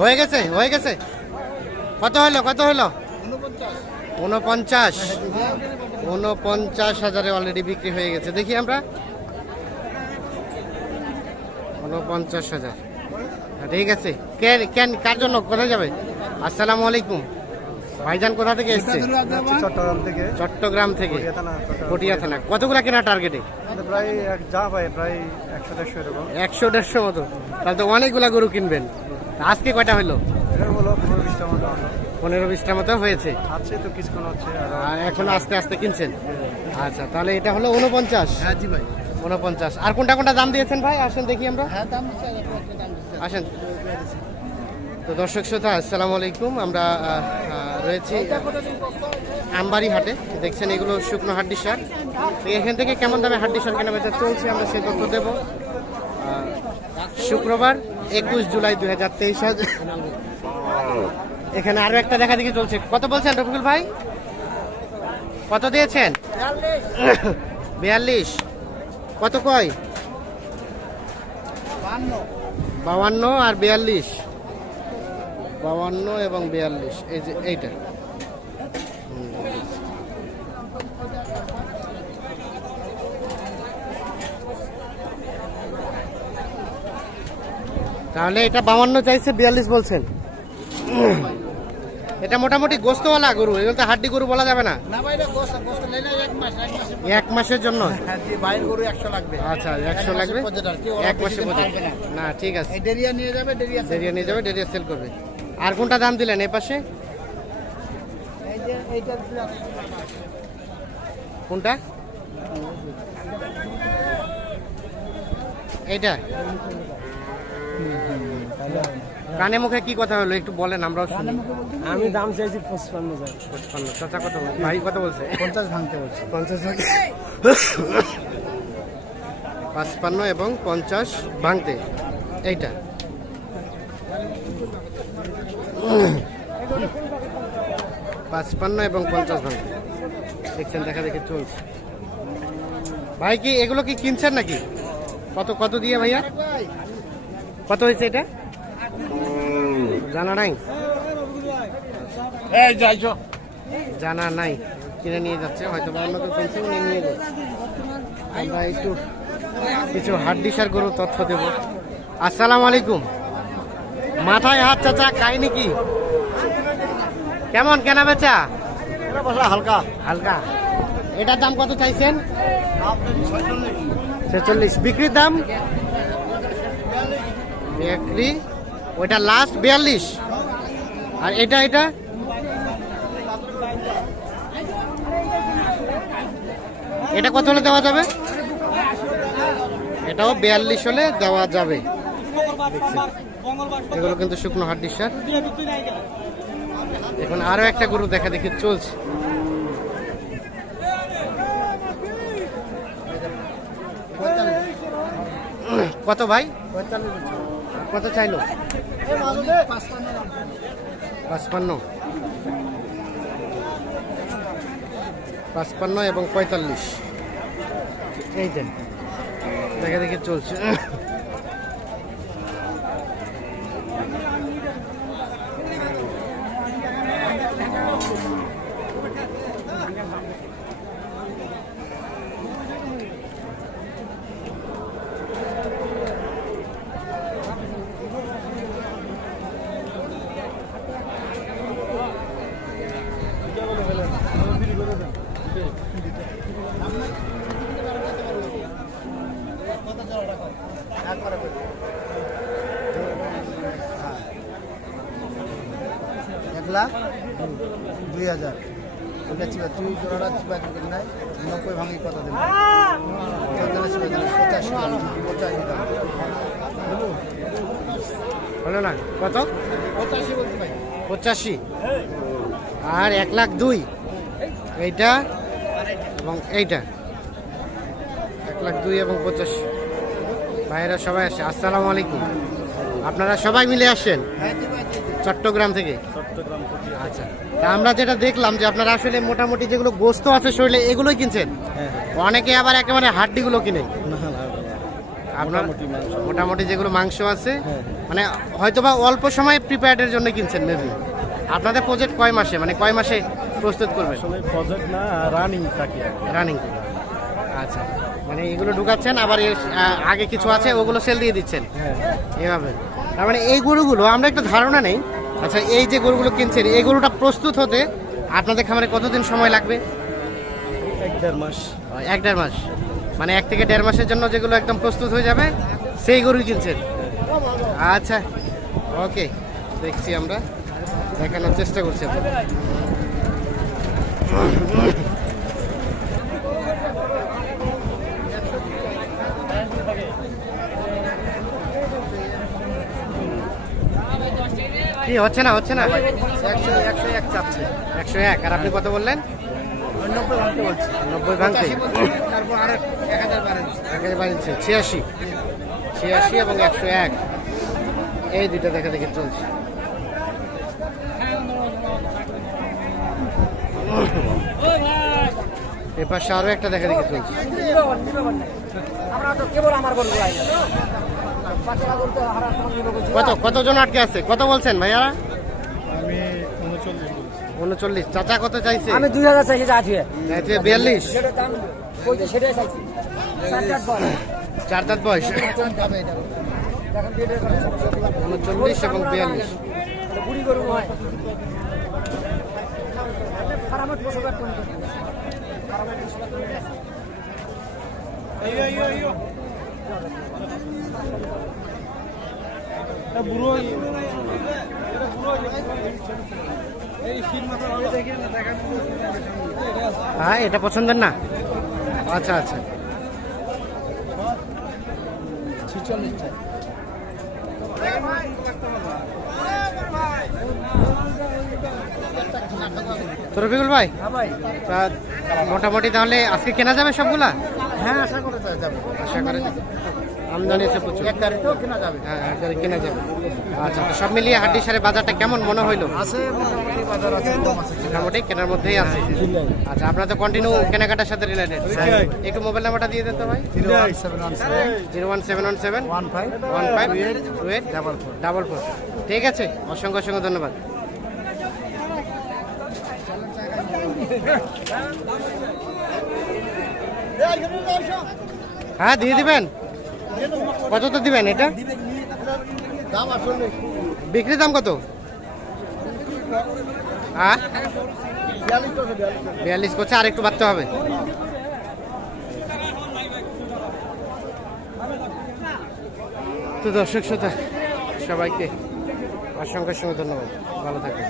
হয়ে গেছে হয়ে গেছে? কত হলো কত হলো? উনপঞ্চাশ উনপঞ্চাশ হাজারে অলরেডি বিক্রি হয়ে গেছে। দেখি আমরা। উনপঞ্চাশ হাজার। ঠিক আছে। কেন কার জন্য? কোথায় যাবে? আসসালামু আলাইকুম। ভাইজান কোথা থেকে এসছে? চট্টগ্রাম থেকে। চট্টগ্রাম থেকে? পটিয়া থানা, কতগুলা কেনা টার্গেটে প্রায় এক যা ভাই প্রায় একশো দেড়শো এরকম। একশো দেড়শো মতো। তাহলে তো অনেকগুলা গরু কিনবেন। আজকে কয়টা হলো? হলো পনেরো বিশটা মতো পনেরো বিশটা মতো হয়েছে। এখন আস্তে আস্তে কিনছেন? আচ্ছা তাহলে এটা হলো উনপঞ্চাশ হ্যাঁ জি ভাই। উনপঞ্চাশ আর কোনটা কোনটা দাম দিয়েছেন ভাই? আসেন দেখি আমরা। হ্যাঁ আসেন। তো দর্শক শ্রোতা আসসালামু আলাইকুম। আমরা রয়েছি আমবাড়ি হাটে। দেখছেন এগুলো শুকনো হাড্ডি সার। এখান থেকে কেমন দামে হাড্ডি সার কেনা বেচা চলছে আমরা সেই তথ্য দেব। শুক্রবার, একুশ জুলাই দু হাজার তেইশ এখানে আরও একটা দেখা দেখি চলছে। কত বলছেন রফিকুল ভাই? কত দিয়েছেন? বিয়াল্লিশ। কত কয়? বাউান্ন আর বিয়াল্লিশ। বাউান্ন এবং বিয়াল্লিশ এই যে এইটা। তাহলে এটা বাউান্ন চাইছে বিয়াল্লিশ বলছেন। এটা মোটামুটি গোস্তওয়ালা গরু এগুলো তো হাড্ডি গরু বলা যাবে না। এক মাস এক মাসে এক মাসের জন্য? হ্যাঁ একশো লাগবে। আচ্ছা একশো লাগবে? এক মাসে বেশি দিন পর্যন্ত। থাকবে না। ঠিক আছে। ডেরিয়া নিয়ে যাবে ডেরিয়া নিয়ে যাবে ডেরিয়া সেল করবে। আর কোনটা দাম দিলেন এ পাশে? কোনটা? এইটা? কানে মুখে কি কথা হলো? একটু বলেন আমরাও শুনি। আমি দাম চাইছি পঁচপান্ন হাজার। পঁচপান্ন। চাচা কত বল- ভাই কত বলছে? পঞ্চাশ ভাঙতে বলছি। পঞ্চাশ ভাঙতে। পাঁচপান্ন এবং পঞ্চাশ ভাঙতে। এইটা। পাঁচপান্ন এবং পঞ্চাশ ভাঙতে দেখছেন দেখা দেখে চলছে। ভাই কি এগুলো কি কিনছেন নাকি? কত কত দিয়ে ভাইয়া? কত হয়েছে এটা? জানা নাই? জানা নাই। কিনে নিয়ে যাচ্ছে হয়তো বা অন্য কেউ কিনছে উনি নিয়ে যাচ্ছে। আমরা একটু কিছু হাড্ডিসার গরু তথ্য দেব। আসসালামু আলাইকুম। মাথায় হাত চাচা কাহিনি কি? কেমন কেনা বেচা? হালকা। হালকা। এটার দাম কত চাইছেন? ছেচল্লিশ বিক্রির দাম? বিক্রি? ওইটা লাস্ট বিয়াল্লিশ। আর এটা এটা? এটা কত হলে দেওয়া যাবে? এটাও বিয়াল্লিশ হলে দেওয়া যাবে। এগুলো কিন্তু শুকনো হাড্ডি সার এখন আরও একটা গরু দেখা দেখি চলছে। কত ভাই? কত চাইলো? পাঁচপান্ন। পাঁচপান্ন এবং পঁয়তাল্লিশ। এই যে। দেখে দেখে চলছে। লাখ দুই হাজার। ওটা চিবা তুই জোড়াটা চিবা দিবি নাই নব্বই ভাঙি পঁচাশি পঁচাশি দাম হলো না? কত? পঁচাশি ভাই। পঁচাশি। আর এক লাখ দুই। এইটা এবং এইটা। এক লাখ দুই এবং পঁচাশি। ভাইয়েরা সবাই আসে। আসসালামু আলাইকুম। আপনারা সবাই মিলে আসেন চট্টগ্রাম থেকে। আচ্ছা। আমরা যেটা দেখলাম যে আপনারা আসলে মোটামুটি যেগুলো গোস্ত আছে শরীরে এগুলোই কিনছেন? হ্যাঁ অনেকে আবার একেবারে হাড্ডিগুলো কিনে। আপনার মোটামুটি যেগুলো মাংস আছে হ্যাঁ। মানে হয়তোবা অল্প সময় প্রিপেয়ার্ডের জন্য কিনছেন মেবি আপনাদের প্রজেক্ট কয় মাসে? মানে কয় মাসে প্রস্তুত করবেন? প্রজেক্ট না রানিং থাকে রানিং আচ্ছা। মানে এগুলো ঢুকাচ্ছেন আবার আগে কিছু আছে ওগুলো সেল দিয়ে দিচ্ছেন। হ্যাঁ। এভাবে। তার মানে এই গরুগুলো আমরা একটা ধারণা নেই আচ্ছা এই যে গরুগুলো কিনছেন এই গরুটা প্রস্তুত হতে আপনাদের খামারে কতদিন সময় লাগবে? এক দেড় মাস। এক দেড় মাস। মানে এক থেকে দেড় মাসের জন্য যেগুলো একদম প্রস্তুত হয়ে যাবে সেই গরুই কিনছেন? আচ্ছা ওকে দেখছি আমরা। দেখানোর চেষ্টা করছি আপনাদের। কি হচ্ছে না হচ্ছে না। একশো একশো এক চাচ্ছে একশো এক। আর আপনি কত বললেন? নব্বই ভাঙতে বলছি। নব্বই ভাঙতে। তারপর আর এক হাজার বাড়ছে ছিয়াশি। ছিয়াশি এবং একশো এক। এই দুইটা দেখা দেখে চলছে। এ পাশে আরও একটা দেখা দেখে চলছে। আমরা তো কেবল আমার গরু কত কতজন আটকে আছে? কত বলছেন ভাইয়া আমি উনচল্লিশ চাচা কত চাইছে? আমি দুই হাজার চাইছি আছে। বিয়াল্লিশ। যেটা দাম বলছে সেটাই চাইছি। চার চার দাঁত বয়স। উনচল্লিশ এবং বিয়াল্লিশ। বুড়ি গরু নয়। হ্যাঁ। এটা পছন্দের না? আচ্ছা আচ্ছা। তো রফিকুল ভাই? হ্যাঁ ভাই। তা মোটামুটি তাহলে আজকে কেনা যাবে সবগুলা? হ্যাঁ আশা করে যাবে। আশা করে আমদানি আছে প্রচুর। এক তারিখেও কেনা যাবে। হ্যাঁ এক তারিখ কেনা যাবে। আচ্ছা তো সব মিলিয়ে হাড্ডি সারে বাজারটা কেমন মনে হইল? আছে মোটামুটি বাজার আছে মোটামুটি কেনার মধ্যেই আছে। আচ্ছা আপনারা তো কন্টিনিউ কেনাকাটার সাথে রিলেটেড একটু মোবাইল নাম্বারটা দিয়ে দিতে ভাই। Zero one seven one seven. One five. One five two eight double four. Double four. ঠিক আছে অসংখ্য অসংখ্য ধন্যবাদ। হ্যাঁ দিয়ে দিবেন? কত তো দিবেন এটা? দাম আসলে বিক্রি দাম কত? হ্যাঁ? বিয়াল্লিশ করছে, আর একটু বাড়তে হবে। তো দর্শক শ্রোতা, সবাইকে অসংখ্য অসংখ্য ধন্যবাদ। ভালো থাকবেন।